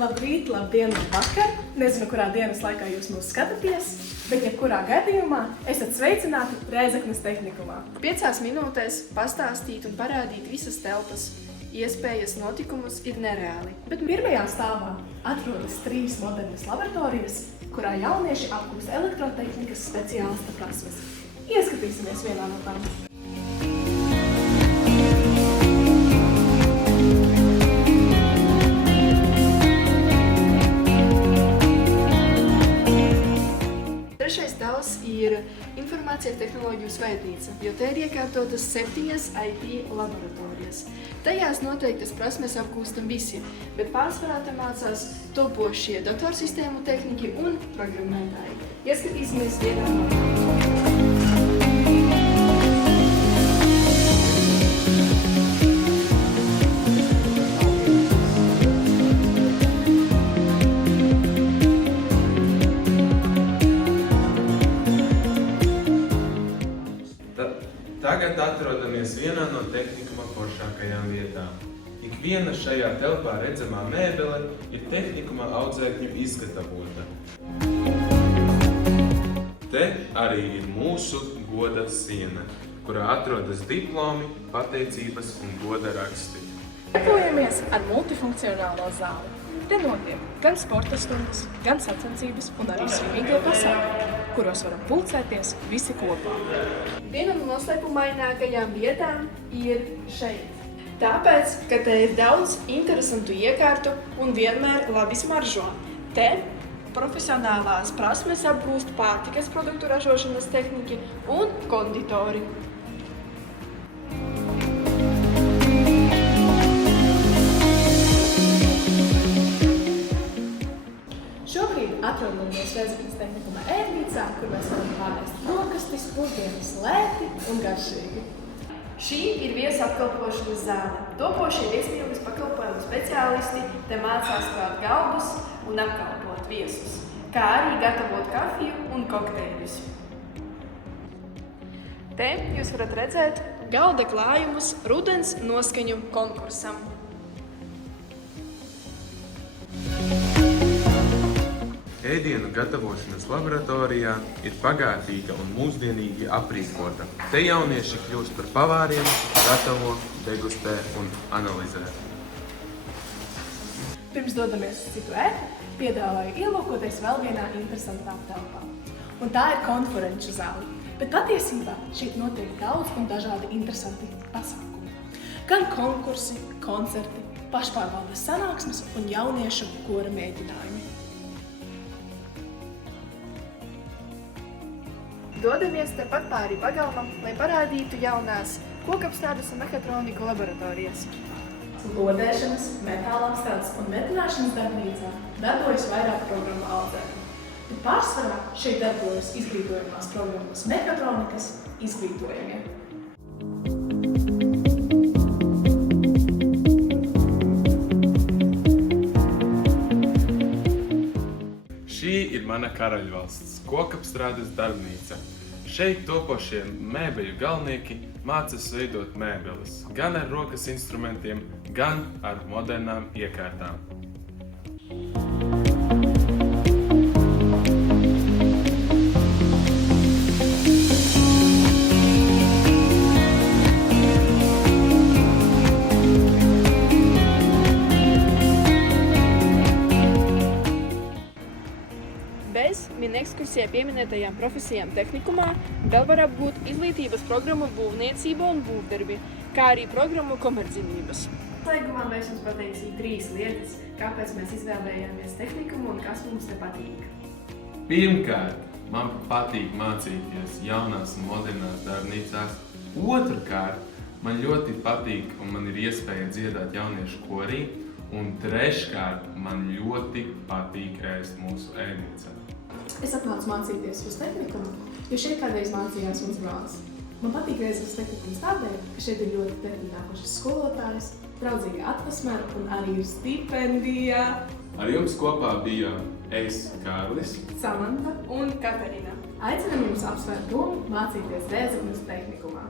Labrīt, labdien, labvakar! Nezinu, kurā dienas laikā jūs mūs skatāties, bet jebkurā gadījumā esat sveicināti Rēzeknes tehnikumā. 5 minūtēs pastāstīt un parādīt visas telpas iespējas notikumus ir nereāli. Bet pirmajā stāvā atrodas 3 modernas laboratorijas, kurā jaunieši apgūst elektrotehnikas speciālista prasmes. Ieskatīsimies vienā no tām. Trešais stāvs ir informācijas tehnoloģiju svētnīca, jo te ir iekārtotas 7 IT laboratorijas. Tajās noteiktas prasmes apgūstam visi, bet pārsvarā te mācās topošie datorsistēmu tehniķi un programmētāji. Ieskatīsimies vienā no tām. Tagad atrodamies vienā no tehnikuma foršākajām vietām. Ikviena šajā telpā redzamā mēbele ir tehnikuma audzēkņu izgatavota. Te arī ir mūsu goda siena, kurā atrodas diplomi, pateicības un goda raksti. Lepojamies ar multifunkcionālo zāli. Te notiek gan sporta stundas, gan sacensības un arī svinīgie pasākumi, kuros varam pulcēties visi kopā. Viena no noslēpumainākajām vietām ir šeit. Tāpēc, ka te ir daudz interesantu iekārtu un vienmēr labi smaržo. Te profesionālās prasmes apgūst pārtikas produktu ražošanas tehniķi un konditori. Šobrīd atrodamies Rēzeknes tehnikuma ēdnīcā, kur mēs varam pārēst brokastis, pusdienas lēti un garšīgi. Šī ir viesu apkalpošanas zāle. Topošie viesmīlības pakalpojumu speciālisti te mācās klāt galdus un apkalpot viesus, kā arī gatavot kafiju un kokteļus. Te jūs varat redzēt galda klājumus rudens noskaņu konkursam. Ēdienu gatavošanas laboratorijā ir bagātīga un mūsdienīgi aprīkota. Te jaunieši kļūst par pavāriem, gatavo, degustē un analizē. Pirms dodamies uz citu ēku, piedāvāju ielūkoties vēl vienā interesantā telpā. Un tā ir konferenču zāle. Bet patiesībā šeit notiek daudz un dažādi interesanti pasākumi. Gan konkursi, koncerti, pašpārvaldes sanāksmes un jauniešu kora mēģinājumi. Dodamies tepat pāri pagalmam, lai parādītu jaunās kokapstrādes un mehātroniku laboratorijas. Lodēšanas, metāla apstrādes un metināšanas darbnīcā darbojas vairāk programmu audzēkņi. Bet pārsvarā šeit darbojas izglītojamās programmas mehātronikas izglītojamie. Šī ir mana karaļvalsts, kokapstrādes darbnīca. Šeit topošie mēbeļu galvnieki mācās veidot mēbeles, gan ar rokas instrumentiem, gan ar modernām iekārtām. Bez ekskursijā pieminētajām profesijām tehnikumā vēl var apgūt izglītības programmu būvniecība un būvdarbi, kā arī programmu komerczinības. Noslēgumā mēs jums pateiksim 3 lietas, kāpēc mēs izvēlējāmies tehnikumu un kas mums te patīk. Pirmkārt, man patīk mācīties jaunās un modernās darbnīcās. Otrkārt, man ļoti patīk un man ir iespēja dziedāt jauniešu korī. Un treškārt, man ļoti patīk ēst mūsu ēdnīcā. Es atnācu mācīties uz tehnikumu, jo šeit kādreiz mācījās mans brālis. Man patīk Rēzeknes tehnikums tādēļ, ka šeit ir ļoti tehnikākošas skolotājas, draudzīga atmosfēra un arī ir stipendija. Ar jums kopā bija es, Kārlis, Samanta un Katarina. Aicinām jums apsvērt domu mācīties Rēzeknes tehnikumā.